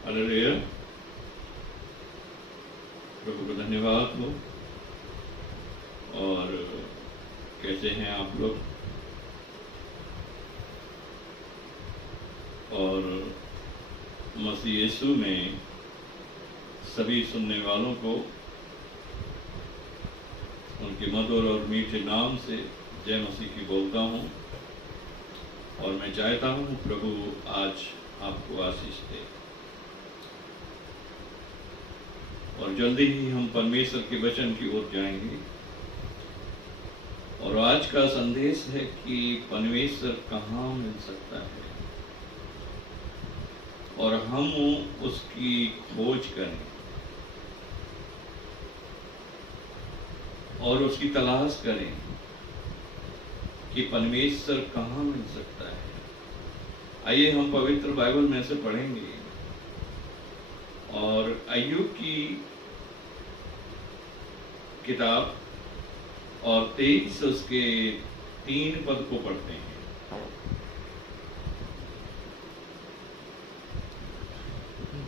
Hallelujah. प्रभु को धन्यवाद हो। और कैसे हैं आप लोग? और मसीह यीशु में सभी सुनने वालों को उनके मधुर और मीठे नाम से जय मसीह की बोलता हूँ। और मैं चाहता हूँ प्रभु आज आपको आशीष दे। और जल्दी ही हम परमेश्वर के वचन की ओर जाएंगे। और आज का संदेश है कि परमेश्वर कहाँ मिल सकता है और हम उसकी खोज करें और उसकी तलाश करें कि परमेश्वर कहाँ मिल सकता है। आइए हम पवित्र बाइबल में से पढ़ेंगे और अय्यूब की किताब और 23 उसके 3 पद को पढ़ते हैं।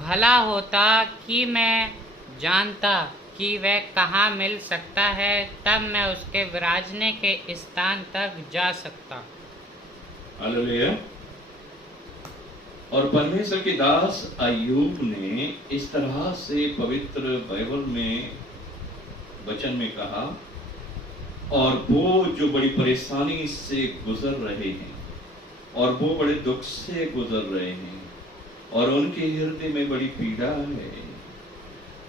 भला होता कि मैं जानता कि वह कहाँ मिल सकता है, तब मैं उसके विराजने के स्थान तक जा सकता। हालेलुया। और परमेश्वर के दास अय्यूब ने इस तरह से पवित्र बाइबल में वचन में कहा। और वो जो बड़ी परेशानी से गुजर रहे हैं और वो बड़े दुख से गुजर रहे हैं और उनके हृदय में बड़ी पीड़ा है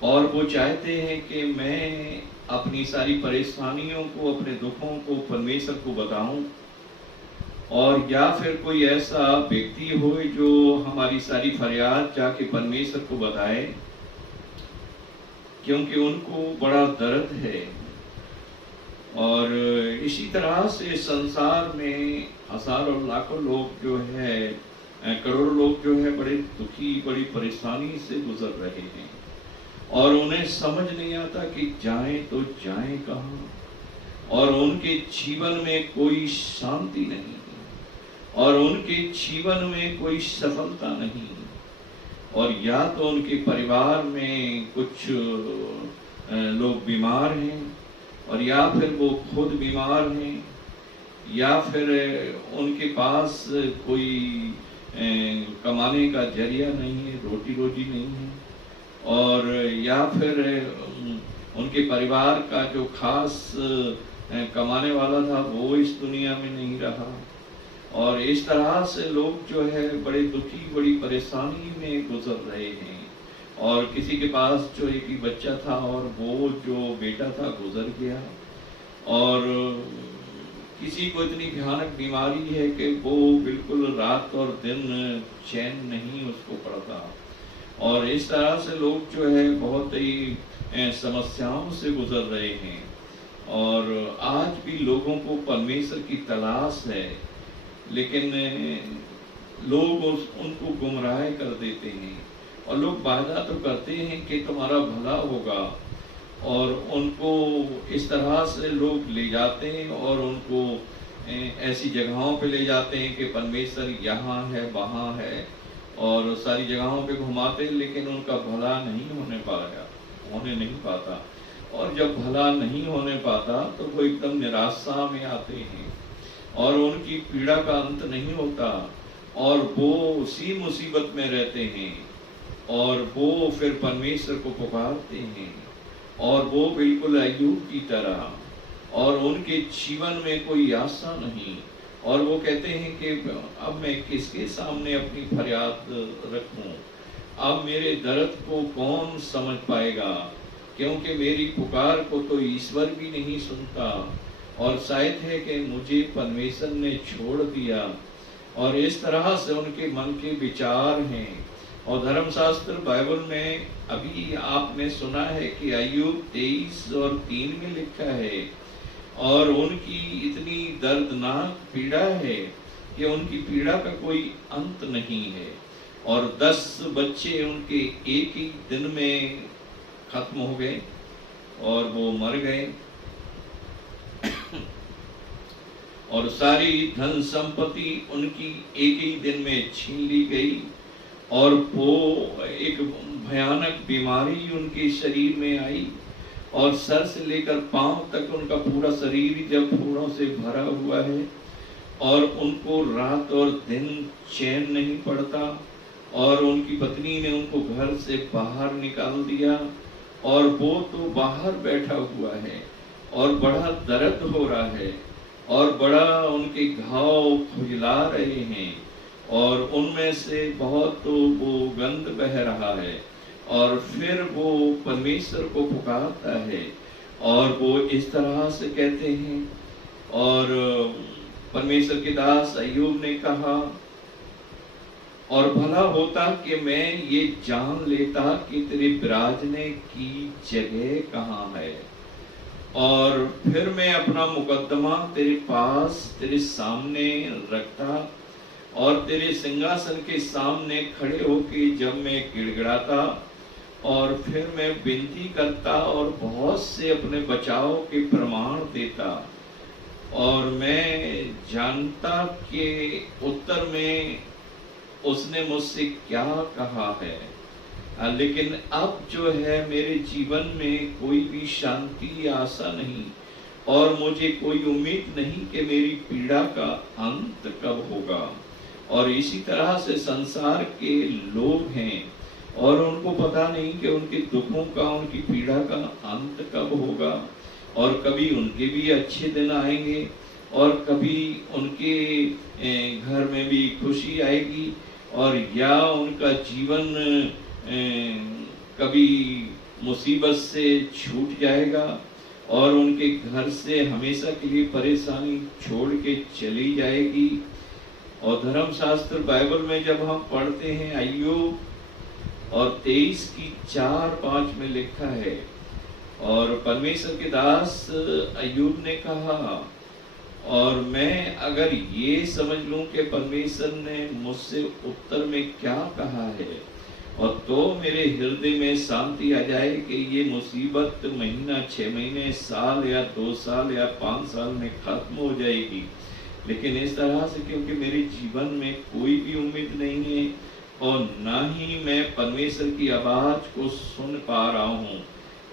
और वो चाहते हैं कि मैं अपनी सारी परेशानियों को, अपने दुखों को परमेश्वर को बताऊं। और या फिर कोई ऐसा व्यक्ति हो जो हमारी सारी फरियाद जाके परमेश्वर को बताए, क्योंकि उनको बड़ा दर्द है। और इसी तरह से संसार में हजारों लाखों लोग जो है, करोड़ों लोग जो है बड़े दुखी, बड़ी परेशानी से गुजर रहे हैं और उन्हें समझ नहीं आता कि जाएं तो जाएं कहाँ। और उनके जीवन में कोई शांति नहीं और उनके जीवन में कोई सफलता नहीं। और या तो उनके परिवार में कुछ लोग बीमार हैं और या फिर वो खुद बीमार हैं या फिर उनके पास कोई कमाने का जरिया नहीं है, रोटी रोजी नहीं है। और या फिर उनके परिवार का जो खास कमाने वाला था वो इस दुनिया में नहीं रहा। और इस तरह से लोग जो है बड़े दुखी, बड़ी परेशानी में गुजर रहे हैं। और किसी के पास जो एक ही बच्चा था और वो जो बेटा था गुजर गया। और किसी को इतनी भयानक बीमारी है कि वो बिल्कुल रात और दिन चैन नहीं उसको पड़ता। और इस तरह से लोग जो है बहुत ही समस्याओं से गुजर रहे हैं। और आज भी लोगों को परमेश्वर की तलाश है, लेकिन लोग उनको गुमराह कर देते हैं। और लोग वादा तो करते हैं कि तुम्हारा भला होगा और उनको इस तरह से लोग ले जाते हैं और उनको ऐसी जगहों पे ले जाते हैं कि परमेश्वर यहाँ है, वहाँ है, और सारी जगहों पे घुमाते हैं, लेकिन उनका भला नहीं होने नहीं पाता। और जब भला नहीं होने पाता तो वो एकदम निराशा में आते हैं और उनकी पीड़ा का अंत नहीं होता और वो उसी मुसीबत में रहते हैं और वो फिर परमेश्वर को पुकारते हैं। और वो बिल्कुल अय्यूब की तरह, और उनके जीवन में कोई आशा नहीं। और वो कहते हैं कि अब मैं किसके सामने अपनी फरियाद रखूं, अब मेरे दर्द को कौन समझ पाएगा, क्योंकि मेरी पुकार को तो ईश्वर भी नहीं सुनता। और शायद है कि मुझे परमेश्वर ने छोड़ दिया। और इस तरह से उनके मन के विचार हैं। और धर्मशास्त्र बाइबल में अभी आपने सुना है कि अय्यूब 23 और 3 में लिखा है। और उनकी इतनी दर्दनाक पीड़ा है कि उनकी पीड़ा का कोई अंत नहीं है। और 10 बच्चे उनके एक ही दिन में खत्म हो गए और वो मर गए। और सारी धन संपत्ति उनकी एक ही दिन में छीन ली गई। और वो एक भयानक बीमारी उनके शरीर में आई और सर से लेकर पांव तक उनका पूरा शरीर जब फोड़ों से भरा हुआ है और उनको रात और दिन चैन नहीं पड़ता और उनकी पत्नी ने उनको घर से बाहर निकाल दिया और वो तो बाहर बैठा हुआ है और बड़ा दर्द हो रहा है और बड़ा उनके घाव खुजला रहे हैं और उनमें से बहुत तो वो गंध बह रहा है और फिर वो परमेश्वर को पुकारता है और वो इस तरह से कहते हैं। और परमेश्वर के दास अय्यूब ने कहा, और भला होता कि मैं ये जान लेता कि तेरे विराजने की जगह कहाँ है, और फिर मैं अपना मुकद्दमा तेरे पास तेरे सामने रखता और तेरे सिंहासन के सामने खड़े होके जब मैं गिड़गिड़ाता और फिर मैं विनती करता और बहुत से अपने बचाव के प्रमाण देता और मैं जानता कि उत्तर में उसने मुझसे क्या कहा है, लेकिन अब जो है मेरे जीवन में कोई भी शांति आशा नहीं और मुझे कोई उम्मीद नहीं कि मेरी पीड़ा का अंत कब होगा। और इसी तरह से संसार के लोग हैं और उनको पता नहीं कि उनके दुखों का उनकी पीड़ा का अंत कब होगा और कभी उनके भी अच्छे दिन आएंगे और कभी उनके घर में भी खुशी आएगी और या उनका जीवन कभी मुसीबत से छूट जाएगा और उनके घर से हमेशा के लिए परेशानी छोड़ के चली जाएगी। और धर्मशास्त्र बाइबल में जब हम पढ़ते हैं अय्यूब और 23 की 4-5 में लिखा है, और परमेश्वर के दास अय्यूब ने कहा, और मैं अगर ये समझ लूं कि परमेश्वर ने मुझसे उत्तर में क्या कहा है और तो मेरे हृदय में शांति आ जाए कि ये मुसीबत महीना 6 महीने साल या 2 साल या 5 साल में खत्म हो जाएगी, लेकिन इस तरह से क्योंकि मेरे जीवन में कोई भी उम्मीद नहीं है और ना ही मैं परमेश्वर की आवाज को सुन पा रहा हूँ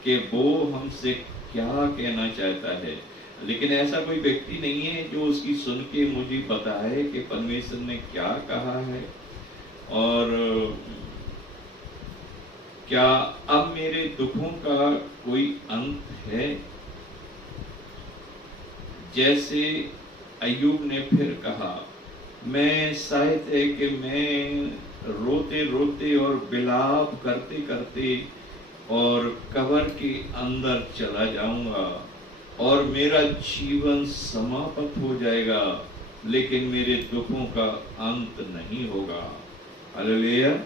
कि वो हमसे क्या कहना चाहता है, लेकिन ऐसा कोई व्यक्ति नहीं है जो उसकी सुन के मुझे बताए कि परमेश्वर ने क्या कहा है और क्या अब मेरे दुखों का कोई अंत है। जैसे अय्यूब ने फिर कहा, मैं शायद है कि मैं रोते रोते और विलाप करते करते और कब्र के अंदर चला जाऊंगा और मेरा जीवन समाप्त हो जाएगा, लेकिन मेरे दुखों का अंत नहीं होगा। हालेलुया।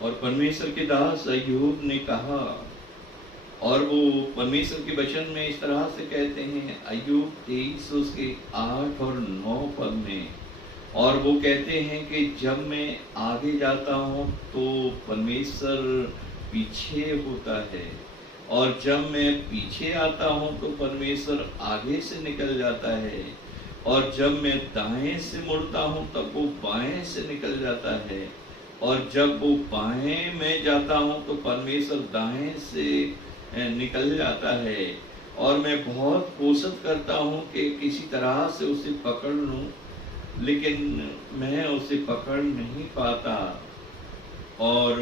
और परमेश्वर के दास अय्यूब ने कहा, और वो परमेश्वर के वचन में इस तरह से कहते हैं अय्यूब 23 उसके 8 और 9 पद में, और वो कहते हैं कि जब मैं आगे जाता हूँ तो परमेश्वर पीछे होता है और जब मैं पीछे आता हूँ तो परमेश्वर आगे से निकल जाता है और जब मैं दाएं से मुड़ता हूँ तब वो बाएं से निकल जाता है और जब वो बाएं में जाता हूँ तो परमेश्वर दाएं से निकल जाता है। और मैं बहुत कोशिश करता हूँ कि किसी तरह से उसे पकड़ लूँ, लेकिन मैं उसे पकड़ नहीं पाता और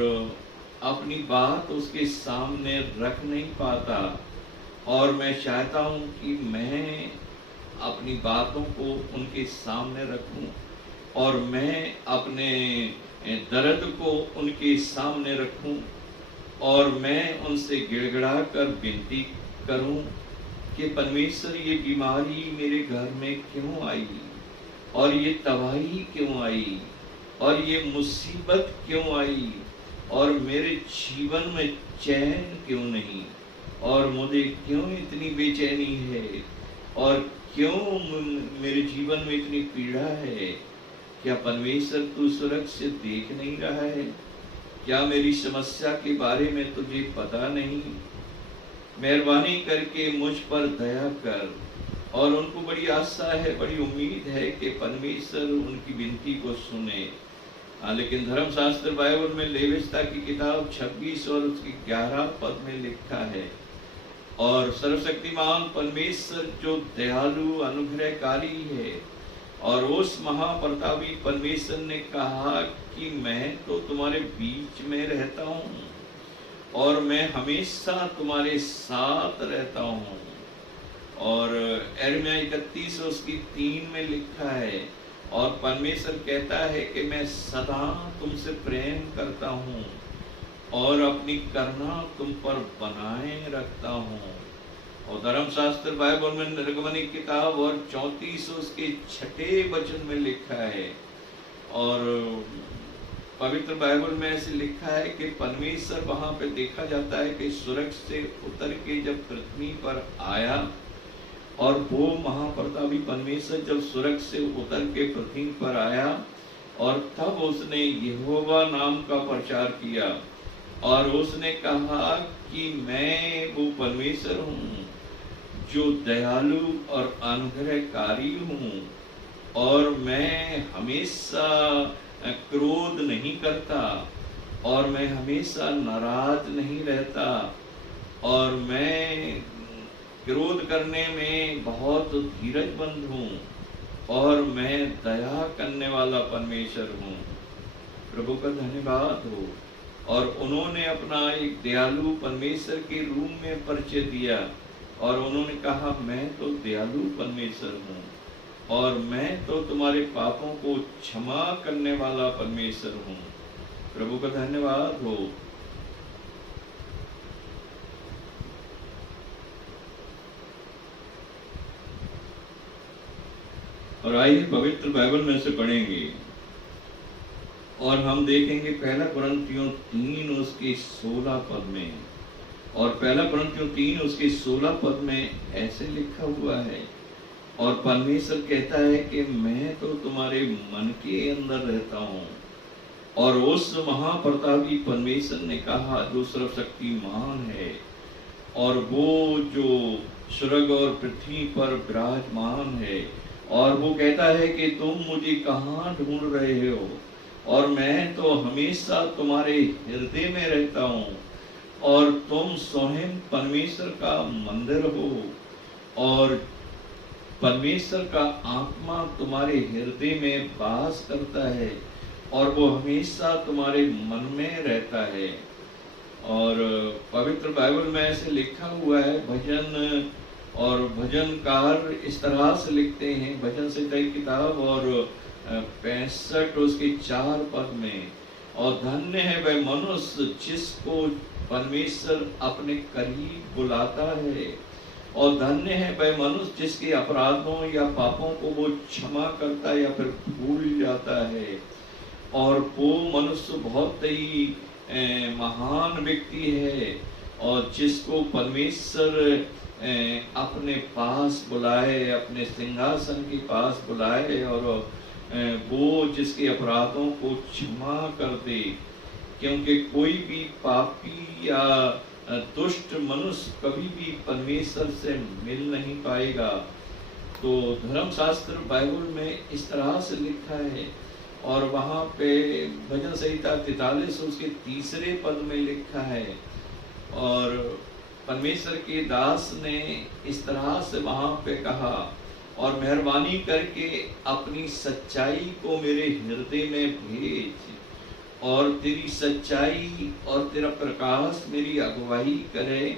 अपनी बात उसके सामने रख नहीं पाता। और मैं चाहता हूँ कि मैं अपनी बातों को उनके सामने रखूं और मैं अपने दर्द को उनके सामने रखूं और मैं उनसे गिड़गिड़ा कर विनती करूं कि परमेश्वर ये बीमारी मेरे घर में क्यों आई और ये तबाही क्यों आई और ये मुसीबत क्यों आई और मेरे जीवन में चैन क्यों नहीं और मुझे क्यों इतनी बेचैनी है और क्यों मेरे जीवन में इतनी पीड़ा है। क्या परमेश्वर तू सुरक्षित देख नहीं रहा है? क्या मेरी समस्या के बारे में तुझे पता नहीं? मेहरबानी करके मुझ पर दया कर और उनको बड़ी आशा है, बड़ी उम्मीद है कि परमेश्वर उनकी विनती को सुने। लेकिन धर्मशास्त्र बाइबल में लेविस्ता की किताब 26 और उसकी 11 पद में लिखा है, और सर्वशक्तिमान परमेश्वर जो दयालु अनुग्रहकारी है, और उस महाप्रतापी परमेश्वर ने कहा कि मैं तो तुम्हारे बीच में रहता हूँ और मैं हमेशा तुम्हारे साथ रहता हूँ। और यिर्मयाह 31 उसकी 3 में लिखा है, और परमेश्वर कहता है कि मैं सदा तुमसे प्रेम करता हूँ और अपनी करुणा तुम पर बनाए रखता हूँ। और धर्मशास्त्र बाइबल में निर्गमनी किताब और 34 उसके 6 वचन में लिखा है, और पवित्र बाइबल में ऐसे लिखा है कि परमेश्वर वहां पे देखा जाता है कि स्वर्ग से उतर के जब पृथ्वी पर आया, और वो महाप्रतापी परमेश्वर जब स्वर्ग से उतर के पृथ्वी पर आया, और तब उसने यहोवा नाम का प्रचार किया, और उसने कहा कि मैं वो परमेश्वर हूँ जो दयालु और अनुग्रहकारी हूँ, और मैं हमेशा क्रोध नहीं करता, और मैं हमेशा नाराज नहीं रहता, और मैं क्रोध करने में बहुत धीरजमंद हूँ, और मैं दया करने वाला परमेश्वर हूँ। प्रभु का धन्यवाद हो। और उन्होंने अपना एक दयालु परमेश्वर के रूप में परिचय दिया, और उन्होंने कहा मैं तो दयालु परमेश्वर हूँ, और मैं तो तुम्हारे पापों को क्षमा करने वाला परमेश्वर हूँ। प्रभु का धन्यवाद हो। और आइए पवित्र बाइबल में से पढ़ेंगे, और हम देखेंगे 1 कुरिन्थियों 3 उसके 16 पद में। और 1 कुरिन्थियों 3 उसके 16 पद में ऐसे लिखा हुआ है, और परमेश्वर कहता है कि मैं तो तुम्हारे मन के अंदर रहता हूँ। और उस महाप्रतापी परमेश्वर ने कहा जो सर्वशक्तिमान है, और वो जो स्वर्ग और पृथ्वी पर विराजमान है, और वो कहता है कि तुम मुझे कहाँ ढूंढ रहे हो, और मैं तो हमेशा तुम्हारे हृदय में रहता हूँ, और तुम स्वयं परमेश्वर का मंदिर हो, और परमेश्वर का आत्मा तुम्हारे हृदय में वास करता है, और वो हमेशा तुम्हारे मन में रहता है। और पवित्र बाइबल में ऐसे लिखा हुआ है, भजन और भजनकार इस तरह से लिखते हैं, भजन संहिता की किताब और 65 उसके 4 पद में, और धन्य है वह मनुष्य जिसको परमेश्वर अपने करीब बुलाता है, और धन्य है वह मनुष्य जिसके अपराधों या पापों को वो क्षमा करता है या फिर भूल जाता है। और वो मनुष्य बहुत ही महान व्यक्ति है, और जिसको परमेश्वर अपने पास बुलाए, अपने सिंहासन के पास बुलाए, और वो जिसके अपराधों को क्षमा कर दे। क्योंकि कोई भी पापी या दुष्ट मनुष्य कभी भी परमेश्वर से मिल नहीं पाएगा। तो धर्मशास्त्र बाइबल में इस तरह से लिखा है, और वहाँ पे भजन संहिता 43 उसके 3 पद में लिखा है, और परमेश्वर के दास ने इस तरह से वहाँ पे कहा, और मेहरबानी करके अपनी सच्चाई को मेरे हृदय में भेज, और तेरी सच्चाई और तेरा प्रकाश मेरी अगुवाई करे,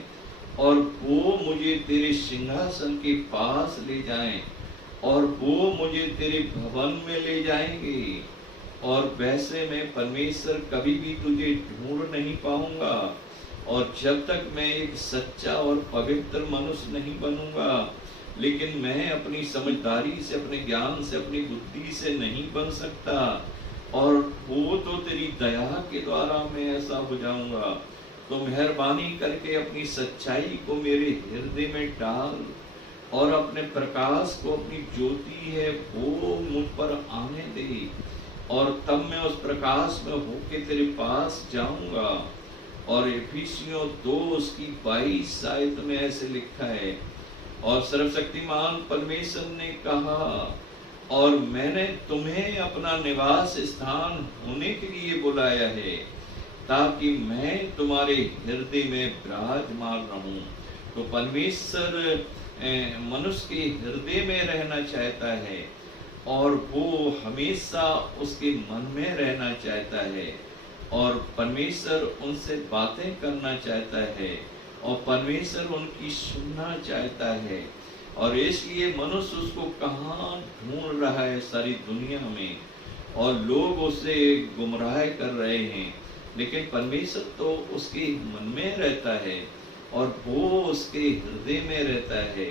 और वो मुझे तेरे सिंहासन के पास ले जाएं, और वो मुझे तेरे भवन में ले जाएंगे। और वैसे मैं परमेश्वर कभी भी तुझे ढूंढ नहीं पाऊंगा, और जब तक मैं एक सच्चा और पवित्र मनुष्य नहीं बनूंगा, लेकिन मैं अपनी समझदारी से, अपने ज्ञान से, अपनी बुद्धि से नहीं बन सकता, और वो तो तेरी दया के द्वारा मैं ऐसा हो जाऊंगा। तो मेहरबानी करके अपनी सच्चाई को मेरे हृदय में डाल, और अपने प्रकाश को, अपनी ज्योति है वो मुझ पर आने दे, और तब मैं उस प्रकाश में होके तेरे पास जाऊंगा। और इफिसियों 2 उसकी 22 आयत में ऐसे लिखा है, और सर्वशक्तिमान परमेश्वर ने कहा, और मैंने तुम्हें अपना निवास स्थान होने के लिए बुलाया है, ताकि मैं तुम्हारे हृदय में विराजमान रहूं। तो परमेश्वर मनुष्य के हृदय में रहना चाहता है, और वो हमेशा उसके मन में रहना चाहता है, और परमेश्वर उनसे बातें करना चाहता है, और परमेश्वर उनकी सुनना चाहता है। और इसलिए मनुष्य उसको कहाँ ढूंढ रहा है सारी दुनिया में, और लोग उसे गुमराह कर रहे हैं, लेकिन परमेश्वर तो उसके मन में रहता है, और वो उसके हृदय में रहता है।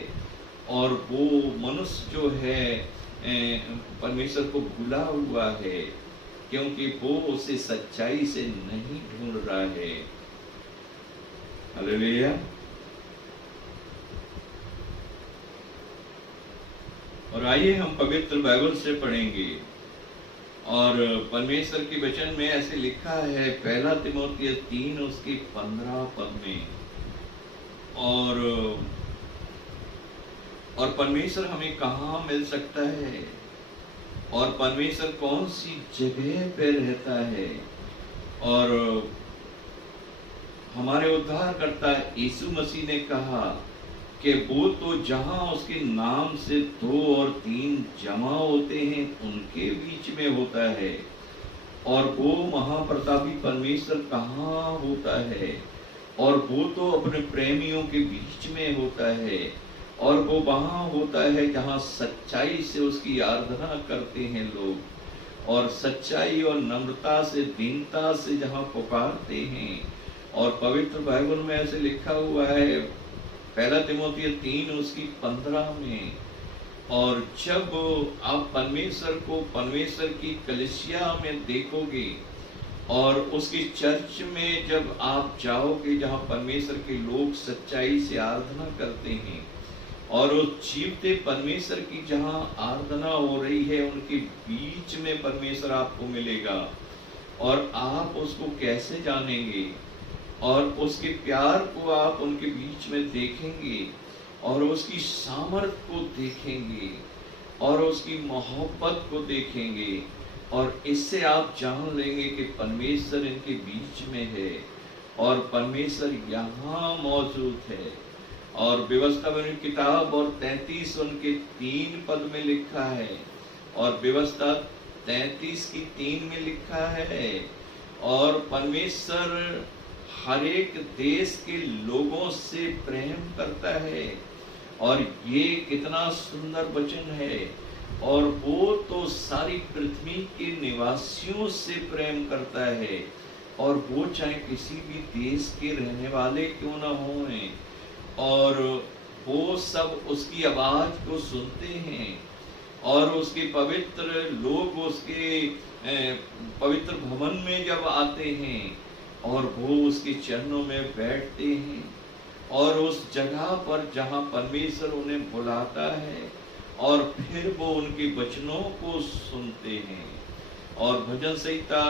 और वो मनुष्य जो है परमेश्वर को भूला हुआ है, क्योंकि वो उसे सच्चाई से नहीं ढूंढ रहा है। हालेलुया। और आइए हम पवित्र बाइबल से पढ़ेंगे, और परमेश्वर के वचन में ऐसे लिखा है, 1 तिमोथी 3 उसकी 15 पद में, और परमेश्वर हमें कहाँ मिल सकता है, और परमेश्वर कौन सी जगह पे रहता है। और हमारे उद्धारकर्ता यीशु मसीह ने कहा कि वो तो जहां उसके नाम से 2 और 3 जमा होते हैं उनके बीच में होता है। और वो महाप्रतापी परमेश्वर कहाँ होता है, और वो तो अपने प्रेमियों के बीच में होता है, और वो वहां होता है जहां सच्चाई से उसकी आराधना करते हैं लोग, और सच्चाई और नम्रता से, दीनता से जहां पुकारते हैं। और पवित्र बाइबल में ऐसे लिखा हुआ है 1 तिमोथी 3 उसकी 15 में, और जब आप परमेश्वर को परमेश्वर की कलीसिया में देखोगे, और उसकी चर्च में जब आप जाओगे जहां परमेश्वर के लोग सच्चाई से आराधना करते हैं, और उस जीवते परमेश्वर की जहां आराधना हो रही है, उनके बीच में परमेश्वर आपको मिलेगा। और आप उसको कैसे जानेंगे, और उसके प्यार को आप उनके बीच में देखेंगे, और उसकी सामर्थ को देखेंगे, और उसकी मोहब्बत को देखेंगे, और इससे आप जान लेंगे कि परमेश्वर इनके बीच में है, और परमेश्वर यहाँ मौजूद है। और व्यवस्था बनी किताब और 33 उनके 3 पद में लिखा है, और व्यवस्था 33 की 3 में लिखा है, और परमेश्वर हर एक देश के लोगों से प्रेम करता है। और ये कितना सुंदर वचन है। और वो तो सारी पृथ्वी के निवासियों से प्रेम करता है, और वो चाहे किसी भी देश के रहने वाले क्यों ना हों, और वो सब उसकी आवाज को सुनते हैं, और उसके पवित्र लोग उसके पवित्र भवन में जब आते हैं, और वो उसके चरणों में बैठते हैं, और उस जगह पर जहां परमेश्वर उन्हें बुलाता है, और फिर वो उनके वचनों को सुनते हैं। और भजन संहिता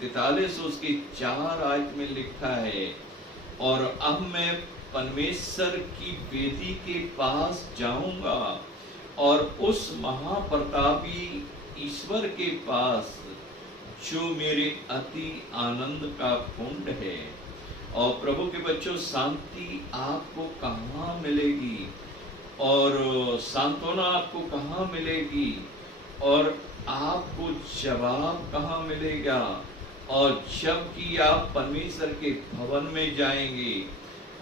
43 उसकी 4 आयत में लिखा है, और अब मैं परमेश्वर की वेदी के पास जाऊंगा, और उस महाप्रतापी ईश्वर के पास जो मेरे अति आनंद का कुंड है। और प्रभु के बच्चों, शांति आपको कहाँ मिलेगी, और सांत्वना आपको कहाँ मिलेगी, और आपको जवाब कहाँ मिलेगा। और जबकि आप परमेश्वर के भवन में जाएंगे,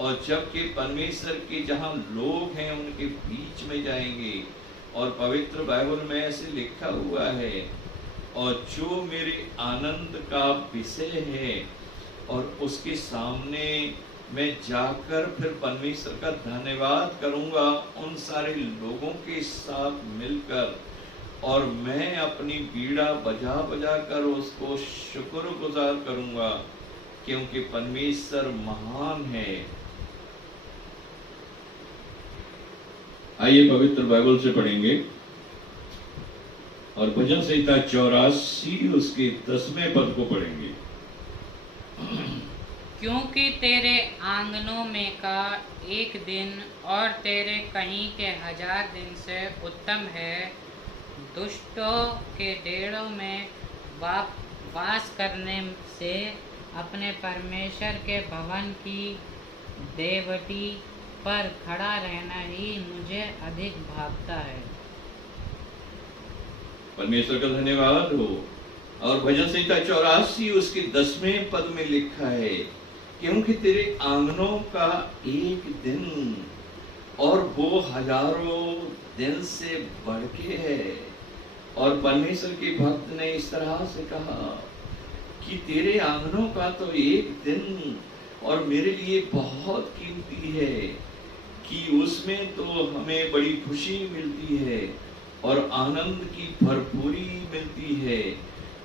और जबकि परमेश्वर के जहाँ लोग हैं उनके बीच में जाएंगे, और पवित्र बाइबल में ऐसे लिखा हुआ है, और जो मेरे आनंद का विषय है, और उसके सामने मैं जाकर फिर परमेश्वर का धन्यवाद करूंगा उन सारे लोगों के साथ मिलकर, और मैं अपनी बीड़ा बजा बजा कर उसको शुक्रगुजार करूंगा, क्योंकि परमेश्वर महान है। आइए पवित्र बाइबल से पढ़ेंगे, और भजन संहिता 84 उसके 10वें पद को पढ़ेंगे। क्योंकि तेरे आंगनों में का एक दिन और तेरे कहीं के 1000 दिन से उत्तम है। दुष्टों के डेरों में वास करने से अपने परमेश्वर के भवन की देवटी पर खड़ा रहना ही मुझे अधिक भागता है। परमेश्वर का धन्यवाद हो। और भजन संहिता 84 उसके 10वें पद में लिखा है, क्योंकि तेरे आंगनों का एक दिन और वो हजारों दिन से बढ़ के है। और परमेश्वर के भक्त ने इस तरह से कहा कि तेरे आंगनों का तो एक दिन और मेरे लिए बहुत कीमती है, कि उसमें तो हमें बड़ी खुशी मिलती है और आनंद की भरपूरी मिलती है।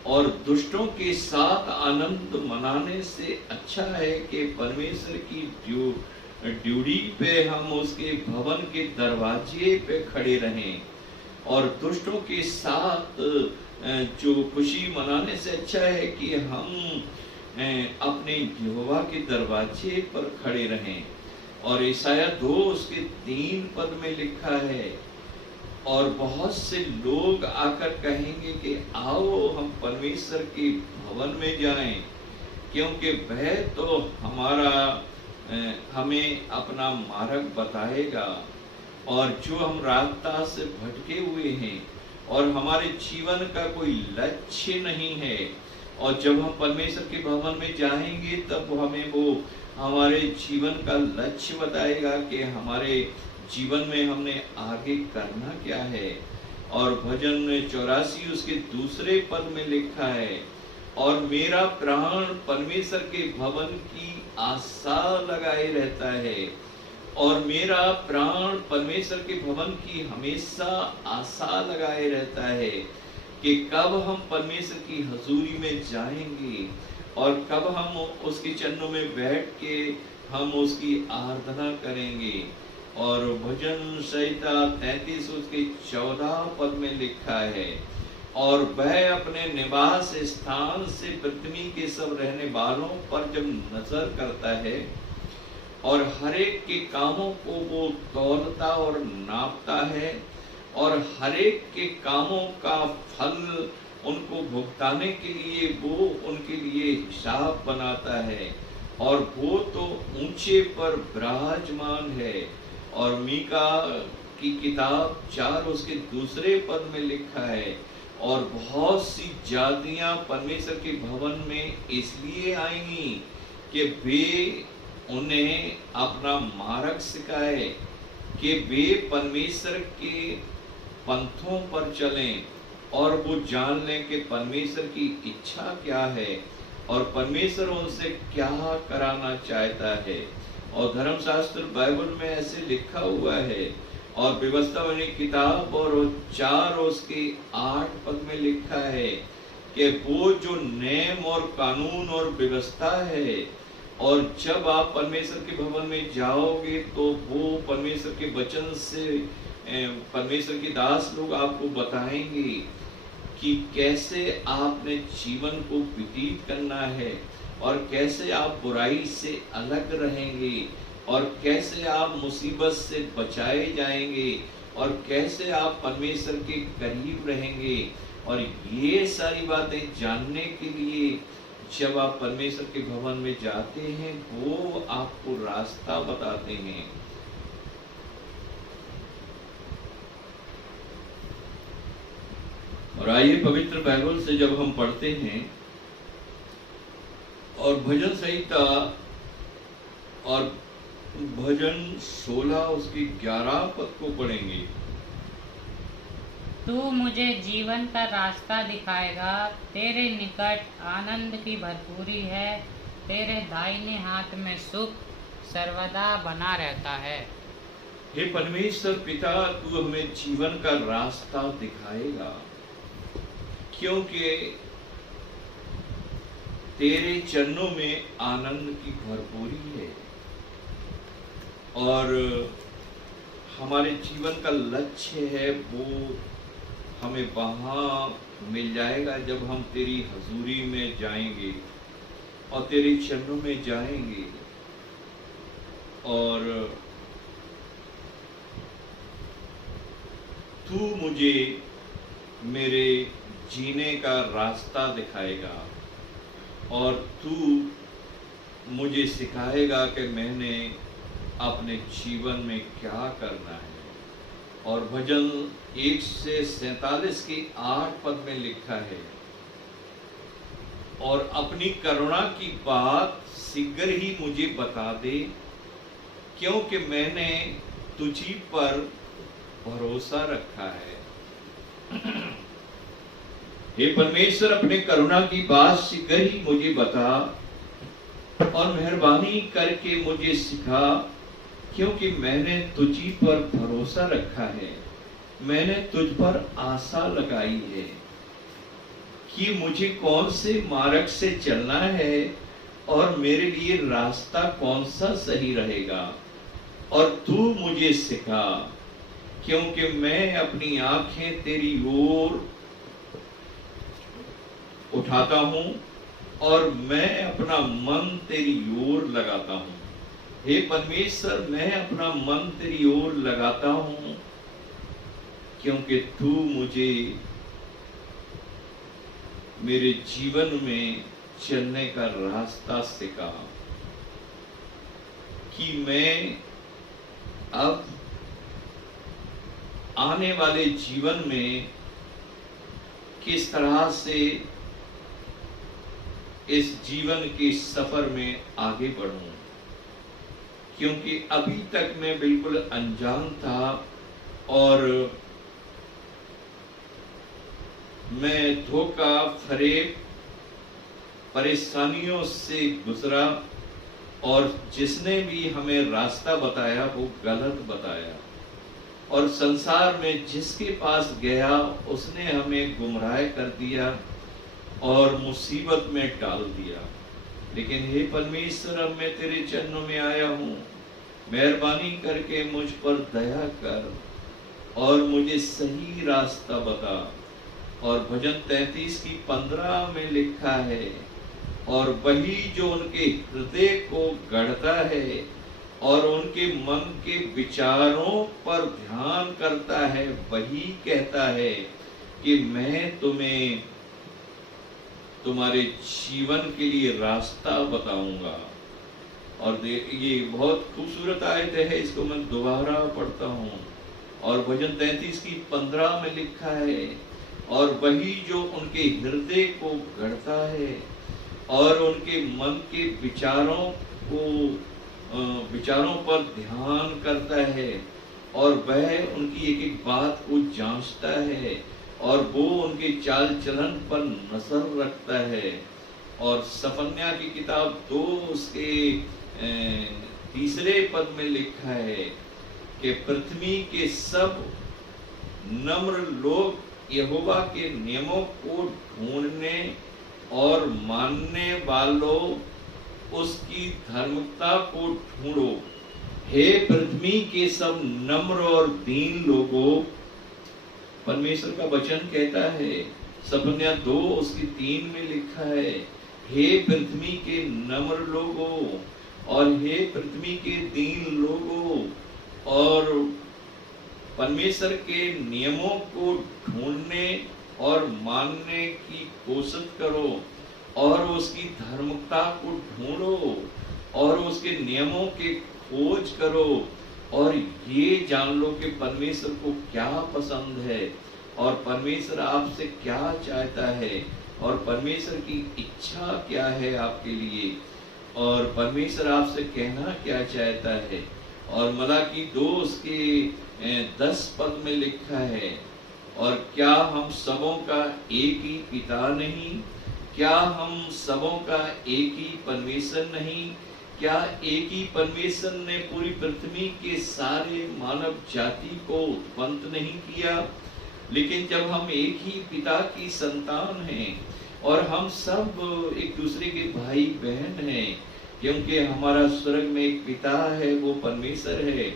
और दुष्टों के साथ आनंद मनाने से अच्छा है कि परमेश्वर की ड्यूटी पे हम उसके भवन के दरवाजे पे खड़े रहें। और दुष्टों के साथ जो खुशी मनाने से अच्छा है कि हम अपने यहोवा के दरवाजे पर खड़े रहें। और ईसाया 2 उसके 3 पद में लिखा है, और बहुत से लोग आकर कहेंगे कि आओ हम परमेश्वर के भवन में जाएं, क्योंकि वह तो हमें अपना मार्ग बताएगा। और जो हम रास्ता से भटके हुए हैं और हमारे जीवन का कोई लक्ष्य नहीं है, और जब हम परमेश्वर के भवन में जाएंगे तब हमें वो हमारे जीवन का लक्ष्य बताएगा कि हमारे जीवन में हमने आगे करना क्या है। और भजन 84 उसके 2 पद में लिखा है, और मेरा प्राण परमेश्वर के भवन की आशा लगाए रहता है। और मेरा प्राण परमेश्वर के भवन की हमेशा आशा लगाए रहता है कि कब हम परमेश्वर की हजूरी में जाएंगे और कब हम उसके चरणों में बैठ के हम उसकी आराधना करेंगे। और भजन संहिता 33 उसके 14 पद में लिखा है, और वह अपने निवास स्थान से पृथ्वी के सब रहने वालों पर जब नजर करता है और हरेक के कामों को वो तौलता और नापता है, और हरेक के कामों का फल उनको भुगताने के लिए वो उनके लिए हिसाब बनाता है। और वो तो ऊंचे पर विराजमान है। और मीका की किताब 4 उसके 2 पद में लिखा है, और बहुत सी जातियां परमेश्वर के भवन में इसलिए आएंगी कि वे उन्हें अपना मार्ग सिखाए, कि वे परमेश्वर के पंथों पर चलें और वो जान लें कि परमेश्वर की इच्छा क्या है और परमेश्वर उनसे क्या कराना चाहता है। और धर्मशास्त्र बाइबल में ऐसे लिखा हुआ है, और व्यवस्था वाली किताब और 4 उसके 8 पद में लिखा है कि वो जो नियम और कानून और व्यवस्था है, और जब आप परमेश्वर के भवन में जाओगे तो वो परमेश्वर के वचन से परमेश्वर के दास लोग आपको बताएंगे कि कैसे आपने जीवन को व्यतीत करना है, और कैसे आप बुराई से अलग रहेंगे, और कैसे आप मुसीबत से बचाए जाएंगे, और कैसे आप परमेश्वर के करीब रहेंगे। और ये सारी बातें जानने के लिए जब आप परमेश्वर के भवन में जाते हैं वो आपको रास्ता बताते हैं। और आइए पवित्र बाइबल से जब हम पढ़ते हैं और भजन संहिता और भजन 16 उसकी 11 पद को पढ़ेंगे। तू मुझे जीवन का रास्ता दिखाएगा, तेरे निकट आनंद की भरपूरी है, तेरे दाहिने हाथ में सुख सर्वदा बना रहता है। हे परमेश्वर पिता, तू हमें जीवन का रास्ता दिखाएगा, क्योंकि तेरे चरणों में आनंद की भरपूरी है। और हमारे जीवन का लक्ष्य है वो हमें वहाँ मिल जाएगा जब हम तेरी हजूरी में जाएंगे। और तेरे चरणों में जाएंगे और तू मुझे मेरे जीने का रास्ता दिखाएगा और तू मुझे सिखाएगा कि मैंने अपने जीवन में क्या करना है। और भजन 147 के 8 पद में लिखा है, और अपनी करुणा की बात शीघ्र ही मुझे बता दे, क्योंकि मैंने तुझी पर भरोसा रखा है। हे परमेश्वर, अपने करुणा की बात शीघ्र ही मुझे बता और मेहरबानी करके मुझे सिखा, क्योंकि मैंने तुझी पर भरोसा रखा है। मैंने तुझ पर आशा लगाई है कि मुझे कौन से मार्ग से चलना है और मेरे लिए रास्ता कौन सा सही रहेगा, और तू मुझे सिखा, क्योंकि मैं अपनी आंखें तेरी ओर उठाता हूं और मैं अपना मन तेरी ओर लगाता हूं। हे परमेश्वर, मैं अपना मन तेरी ओर लगाता हूं, क्योंकि तू मुझे मेरे जीवन में चलने का रास्ता सिखा कि मैं अब आने वाले जीवन में किस तरह से इस जीवन के सफर में आगे बढ़ूं, क्योंकि अभी तक मैं बिल्कुल अनजान था और मैं धोखा, फरेब, परेशानियों से गुजरा और जिसने भी हमें रास्ता बताया वो गलत बताया, और संसार में जिसके पास गया उसने हमें गुमराह कर दिया और मुसीबत में डाल दिया। लेकिन हे परमेश्वर, अब मैं तेरे चरणों में आया हूँ, मेहरबानी करके मुझ पर दया कर और मुझे सही रास्ता बता। और भजन 33 की 15 में लिखा है, और वही जो उनके हृदय को गढ़ता है और उनके मन के विचारों पर ध्यान करता है, वही कहता है कि मैं तुम्हें तुम्हारे जीवन के लिए रास्ता बताऊंगा। और ये बहुत खूबसूरत आयत है, इसको मैं दोबारा पढ़ता हूँ। और भजन 33 की 15 में लिखा है, और वही जो उनके हृदय को गढ़ता है और उनके मन के विचारों पर ध्यान करता है, और वह उनकी एक एक बात को जांचता है और वो उनके चाल चलन पर नजर रखता है। और सफन्या की किताब 2 उसके 3 पद में लिखा है कि पृथ्वी के सब नम्र लोग यहोवा के नियमों को ढूंढने और मानने वालों उसकी धार्मिकता को ढूंढो। हे पृथ्वी के सब नम्र और दीन लोगों, परमेश्वर का वचन कहता है, सफन्या 2 उसकी 3 में लिखा है, हे पृथ्वी के नम्र लोगों और हे पृथ्वी के दीन लोगों, और परमेश्वर के नियमों को ढूंढने और मानने की कोशिश करो और उसकी धार्मिकता को ढूंढो और उसके नियमों के खोज करो, और ये जान लो कि परमेश्वर को क्या पसंद है और परमेश्वर आपसे क्या चाहता है और परमेश्वर की इच्छा क्या है आपके लिए, और परमेश्वर आपसे कहना क्या चाहता है। और मलाकी 2 उसके 10 पद में लिखा है, और क्या हम सबों का एक ही पिता नहीं, क्या हम सबों का एक ही परमेश्वर नहीं, क्या एक ही परमेश्वर ने पूरी पृथ्वी के सारे मानव जाति को उत्पन्न नहीं किया। लेकिन जब हम एक ही पिता की संतान हैं और हम सब एक दूसरे के भाई बहन हैं, क्योंकि हमारा स्वर्ग में एक पिता है, वो परमेश्वर है,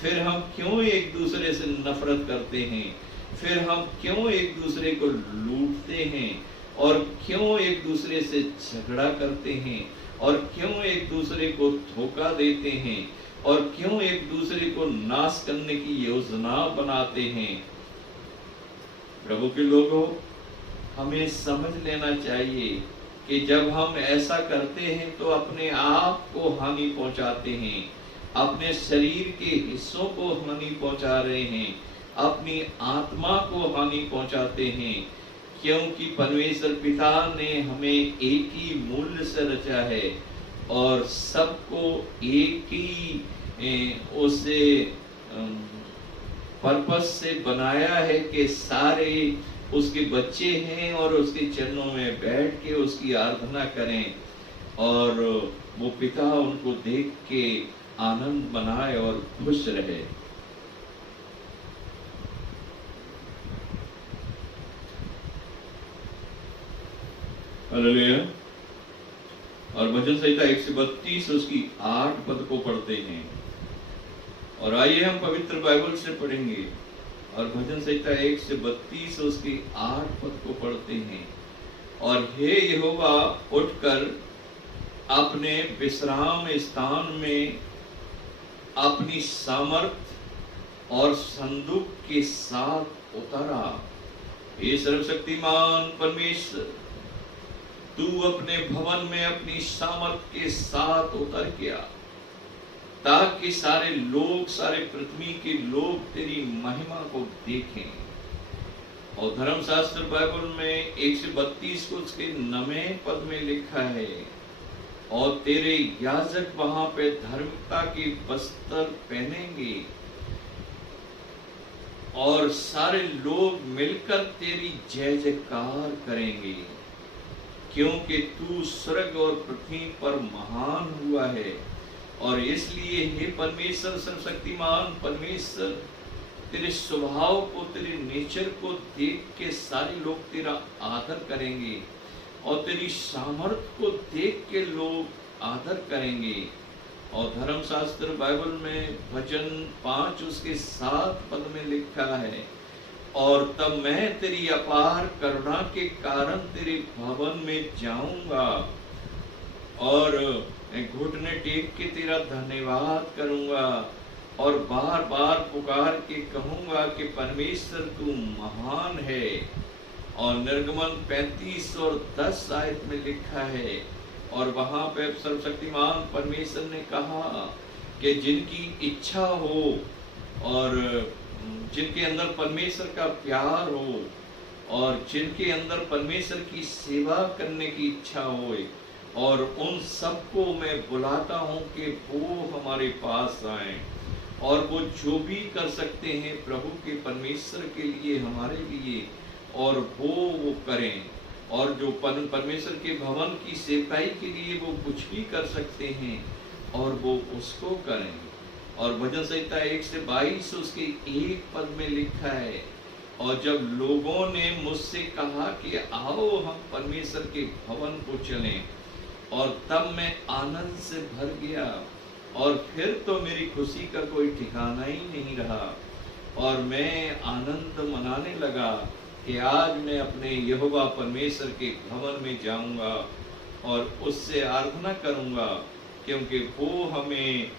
फिर हम क्यों एक दूसरे से नफरत करते हैं, फिर हम क्यों एक दूसरे को लूटते हैं और क्यों एक दूसरे से झगड़ा करते हैं, और क्यों एक दूसरे को धोखा देते हैं, और क्यों एक दूसरे को नाश करने की योजना बनाते हैं। प्रभु के लोगों, हमें समझ लेना चाहिए कि जब हम ऐसा करते हैं तो अपने आप को हानि पहुंचाते हैं, अपने शरीर के हिस्सों को हानि पहुंचा रहे हैं, अपनी आत्मा को हानि पहुंचाते हैं, क्योंकि परमेश्वर पिता ने हमें एक ही मूल्य से रचा है और सबको एक ही उसे पर्पस से बनाया है कि सारे उसके बच्चे हैं और उसके चरणों में बैठ के उसकी आराधना करें और वो पिता उनको देख के आनंद मनाए और खुश रहे। हालेलुया। और भजन संहिता 132 उसकी 8 पद को पढ़ते हैं। और आइए हम पवित्र बाइबल से पढ़ेंगे और भजन संहिता 132 उसकी 8 पद को पढ़ते हैं। और हे यहोवा, उठकर अपने विश्राम स्थान में अपनी सामर्थ और संदूक के साथ उतरा। हे सर्वशक्तिमान परमेश्वर, तू अपने भवन में अपनी सामर्थ के साथ उतर गया ताकि सारे लोग, सारे पृथ्वी के लोग तेरी महिमा को देखें। और धर्मशास्त्र बाइबल में 132 को उसके 9वें पद में लिखा है, और तेरे याजक वहां पे धार्मिकता के वस्त्र पहनेंगे और सारे लोग मिलकर तेरी जय जयकार करेंगे, क्योंकि तू स्वर्ग और पृथ्वी पर महान हुआ है। और इसलिए हे परमेश्वर, सर्वशक्तिमान परमेश्वर, तेरे स्वभाव को, तेरे नेचर को देख के सारे लोग तेरा आदर करेंगे और तेरी सामर्थ को देख के लोग आदर करेंगे। और धर्मशास्त्र बाइबल में भजन 5 उसके 7 पद में लिखा है, और तब मैं तेरी अपार करुणा के कारण तेरे भवन में जाऊंगा और घुटने टेक के तेरा धन्यवाद करूंगा और बार बार पुकार के कहूंगा कि परमेश्वर तू महान है। और निर्गमन 35 और 10 आयत में लिखा है, और वहां पे सर्वशक्तिमान परमेश्वर ने कहा कि जिनकी इच्छा हो और जिनके अंदर परमेश्वर का प्यार हो और जिनके अंदर परमेश्वर की सेवा करने की इच्छा हो, और उन सबको मैं बुलाता हूं कि वो हमारे पास आए और वो जो भी कर सकते हैं प्रभु के परमेश्वर के लिए, हमारे लिए, और वो करें। और जो परमेश्वर के भवन की सेवकाई के लिए वो कुछ भी कर सकते हैं और वो उसको करें। और भजन संहिता 1 से 22 उसके 1 पद में लिखा है, और जब लोगों ने मुझसे कहा कि आओ हम परमेश्वर के भवन को चलें, और तब मैं आनंद से भर गया, और फिर तो मेरी खुशी का कोई ठिकाना ही नहीं रहा, और मैं आनंद मनाने लगा कि आज मैं अपने यहोवा परमेश्वर के भवन में जाऊंगा और उससे आराधना करूंगा, क्योंकि वो हमें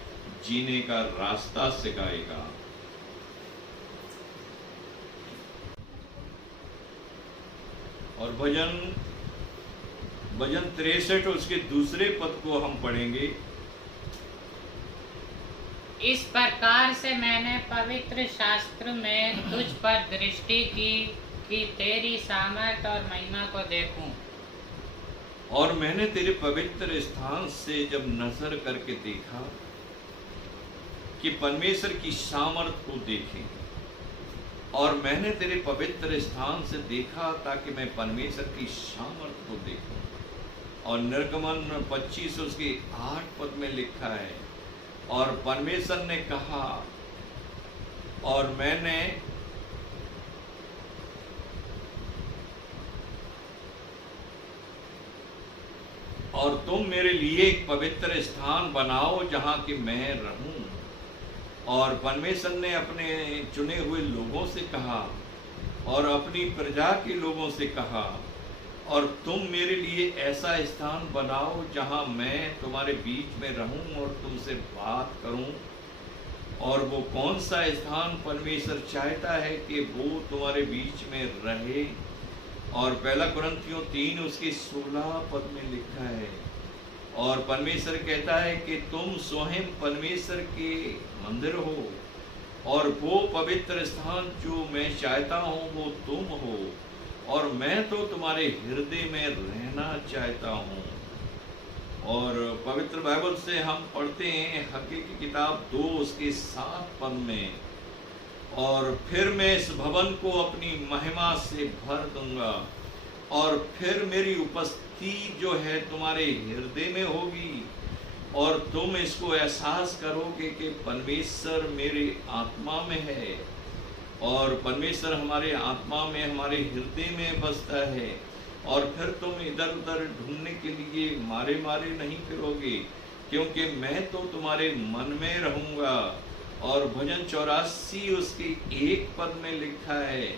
जीने का रास्ता सिखाएगा। और भजन 63 उसके दूसरे पद को हम पढ़ेंगे। इस प्रकार से मैंने पवित्र शास्त्र में तुझ पर दृष्टि की कि तेरी सामर्थ और महिमा को देखूं। और मैंने तेरे पवित्र स्थान से जब नजर करके देखा कि परमेश्वर की सामर्थ को देखें, और मैंने तेरे पवित्र स्थान से देखा ताकि मैं परमेश्वर की सामर्थ को देखूं। और निर्गमन 25 उसके 8 पद में लिखा है, और परमेश्वर ने कहा, और मैंने और तुम मेरे लिए एक पवित्र स्थान बनाओ जहां कि मैं रहूं। और परमेश्वर ने अपने चुने हुए लोगों से कहा और अपनी प्रजा के लोगों से कहा, और तुम मेरे लिए ऐसा स्थान बनाओ जहां मैं तुम्हारे बीच में रहूं और तुमसे बात करूं। और वो कौन सा स्थान परमेश्वर चाहता है कि वो तुम्हारे बीच में रहे। और पहला कुरिन्थियों 3 उसके 16 पद में लिखा है, और परमेश्वर कहता है कि तुम स्वयं परमेश्वर के मंदिर हो, और वो पवित्र स्थान जो मैं चाहता हूँ वो तुम हो, और मैं तो तुम्हारे हृदय में रहना चाहता हूँ। और पवित्र बाइबल से हम पढ़ते हैं हग्गे की किताब 2 उसके 7 पद में, और फिर मैं इस भवन को अपनी महिमा से भर दूंगा, और फिर मेरी उपस्थिति जो है तुम्हारे हृदय में होगी, और तुम इसको एहसास करोगे कि परमेश्वर मेरे आत्मा में है, और परमेश्वर हमारे आत्मा में, हमारे हृदय में बसता है। और फिर तुम इधर उधर ढूंढने के लिए मारे मारे नहीं फिरोगे, क्योंकि मैं तो तुम्हारे मन में रहूंगा। और भजन 84 उसके 1 पद में लिखा है,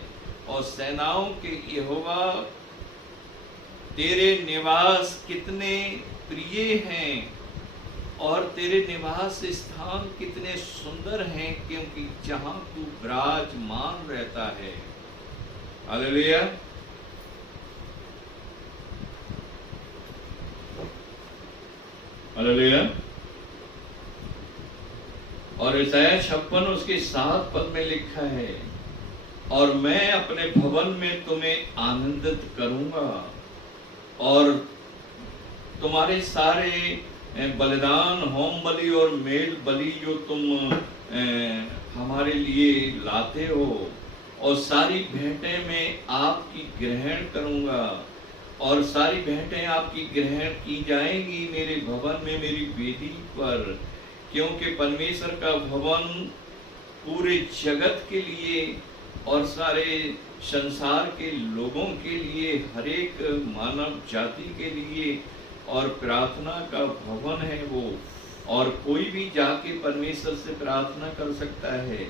और सेनाओं के यहोवा तेरे निवास कितने प्रिय हैं, और तेरे निवास स्थान कितने सुंदर हैं, क्योंकि जहां तू विराजमान रहता है। हालेलुया। हालेलुया। और यशायाह 56 उसके 7 पद में लिखा है, और मैं अपने भवन में तुम्हें आनंदित करूंगा, और तुम्हारे सारे बलिदान, होम बलि और मेल बलि जो तुम हमारे लिए लाते हो, और सारी भेंटें मैं आपकी ग्रहण करूंगा, और सारी भेंटें आपकी ग्रहण की जाएंगी मेरे भवन में, मेरी वेदी पर। क्योंकि परमेश्वर का भवन पूरे जगत के लिए और सारे संसार के लोगों के लिए, हर एक मानव जाति के लिए और प्रार्थना का भवन है वो, और कोई भी जाके परमेश्वर से प्रार्थना कर सकता है,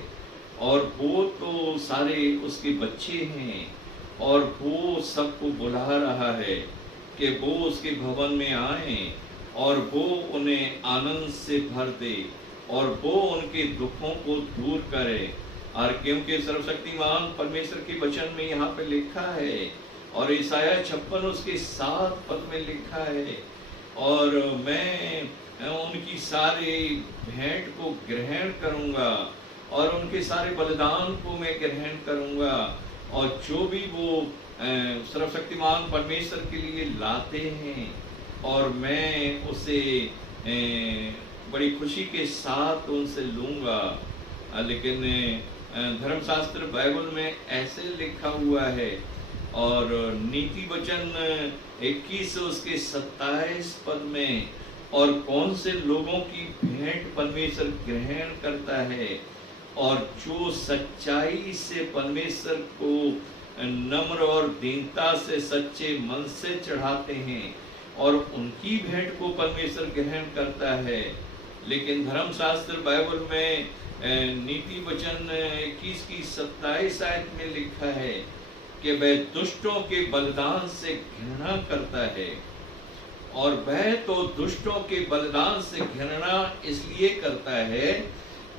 और वो तो सारे उसके बच्चे हैं, और वो सबको बुला रहा है कि वो उसके भवन में आए, और वो उन्हें आनंद से भर दे, और वो उनके दुखों को दूर करे। और क्योंकि सर्वशक्तिमान परमेश्वर के वचन में यहाँ पे लिखा है, और यशायाह 56 उसके 7 पद में लिखा है, और मैं उनकी सारे भेंट को ग्रहण करूंगा, और उनके सारे बलिदान को मैं ग्रहण करूंगा, और जो भी वो सर्वशक्तिमान परमेश्वर के लिए लाते हैं, और मैं उसे बड़ी खुशी के साथ उनसे लूंगा। लेकिन धर्मशास्त्र बाइबल में ऐसे लिखा हुआ है, और नीति वचन 21 उसके 27 पद में, और कौन से लोगों की भेंट परमेश्वर ग्रहण करता है, और जो सच्चाई से परमेश्वर को नम्र और दीनता से सच्चे मन से चढ़ाते हैं, और उनकी भेंट को परमेश्वर ग्रहण करता है। लेकिन धर्मशास्त्र बाइबल में नीति वचन 21 की 27 आयत में लिखा है कि वह दुष्टों के बलिदान से घृणा करता है, और वह तो दुष्टों के बलिदान से घृणा इसलिए करता है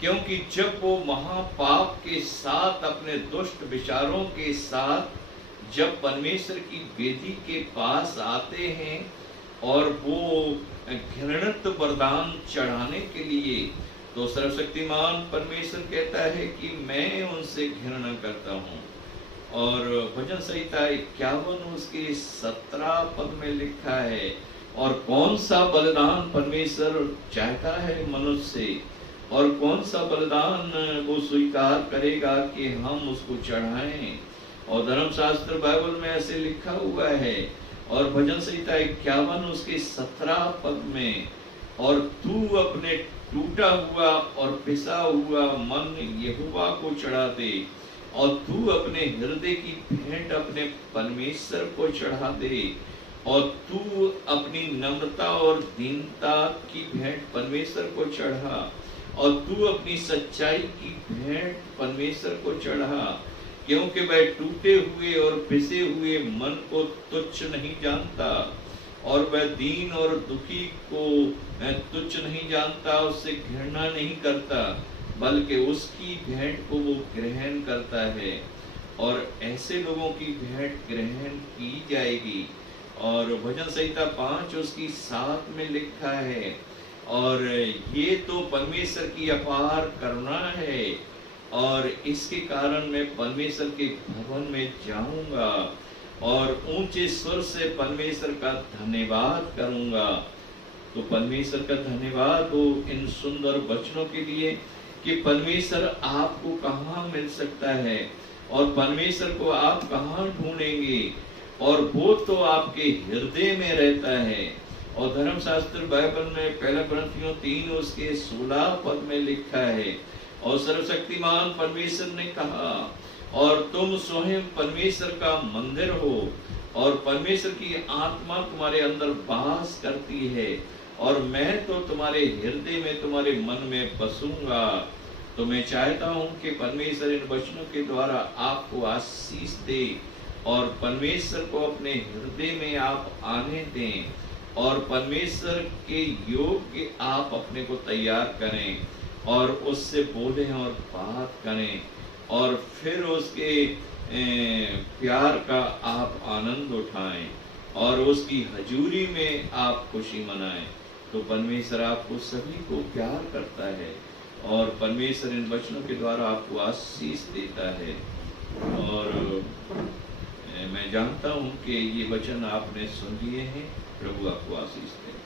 क्योंकि जब वो महापाप के साथ, अपने दुष्ट विचारों के साथ जब परमेश्वर की वेदी के पास आते हैं, और वो घृणित वरदान चढ़ाने के लिए, तो सर्वशक्तिमान परमेश्वर कहता है कि मैं उनसे घृणा करता हूँ। और भजन संहिता 51 उसके 17 पद में लिखा है, और कौन सा बलिदान परमेश्वर चाहता है मनुष्य से, और कौन सा बलिदान वो स्वीकार करेगा कि हम उसको चढ़ाएं। और धर्मशास्त्र बाइबल में ऐसे लिखा हुआ है, और भजन संहिता 51 उसके 17 पद में, और तू अपने टूटा हुआ और पिसा हुआ मन यहोवा को चढ़ा दे, और तू अपने हृदय की भेंट अपने परमेश्वर को चढ़ा दे, और तू अपनी नम्रता और दीनता की भेंट परमेश्वर को चढ़ा, और तू अपनी सच्चाई की भेंट परमेश्वर को चढ़ा। क्योंकि वह टूटे हुए और पिसे हुए मन को तुच्छ नहीं जानता, और वह दीन और दुखी को तुच्छ नहीं जानता, उससे घृणा नहीं करता, बल्कि उसकी भेंट को वो ग्रहण करता है, और ऐसे लोगों की भेंट ग्रहण की जाएगी। और भजन संहिता 5 उसकी 7 में लिखा है, और ये तो परमेश्वर की अपार करुणा है, और इसके कारण मैं परमेश्वर के भवन में जाऊंगा और ऊंचे स्वर से परमेश्वर का धन्यवाद करूंगा। तो परमेश्वर का धन्यवाद हो इन सुंदर वचनों के लिए कि परमेश्वर आपको कहाँ मिल सकता है, और परमेश्वर को आप कहाँ ढूंढेंगे, और वो तो आपके हृदय में रहता है। और धर्मशास्त्र बाइबल में 1 कुरिन्थियों 3 उसके 16 पद में लिखा है, और सर्वशक्तिमान परमेश्वर ने कहा, और तुम स्वयं परमेश्वर का मंदिर हो, और परमेश्वर की आत्मा तुम्हारे अंदर वास करती है, और मैं तो तुम्हारे हृदय में तुम्हारे मन में बसूंगा। तो मैं चाहता हूं कि परमेश्वर इन वचनों के द्वारा आपको आशीष दे, और परमेश्वर को अपने हृदय में आप आने दें, और परमेश्वर के योग्य आप अपने को तैयार करें, और उससे बोलें और बात करें, और फिर उसके प्यार का आप आनंद उठाएं, और उसकी हजूरी में आप खुशी मनाएं। तो परमेश्वर आपको सभी को प्यार करता है, और परमेश्वर इन वचनों के द्वारा आपको आशीष देता है। और मैं जानता हूं कि ये वचन आपने सुन लिए हैं। प्रभु आपको आशीष दे।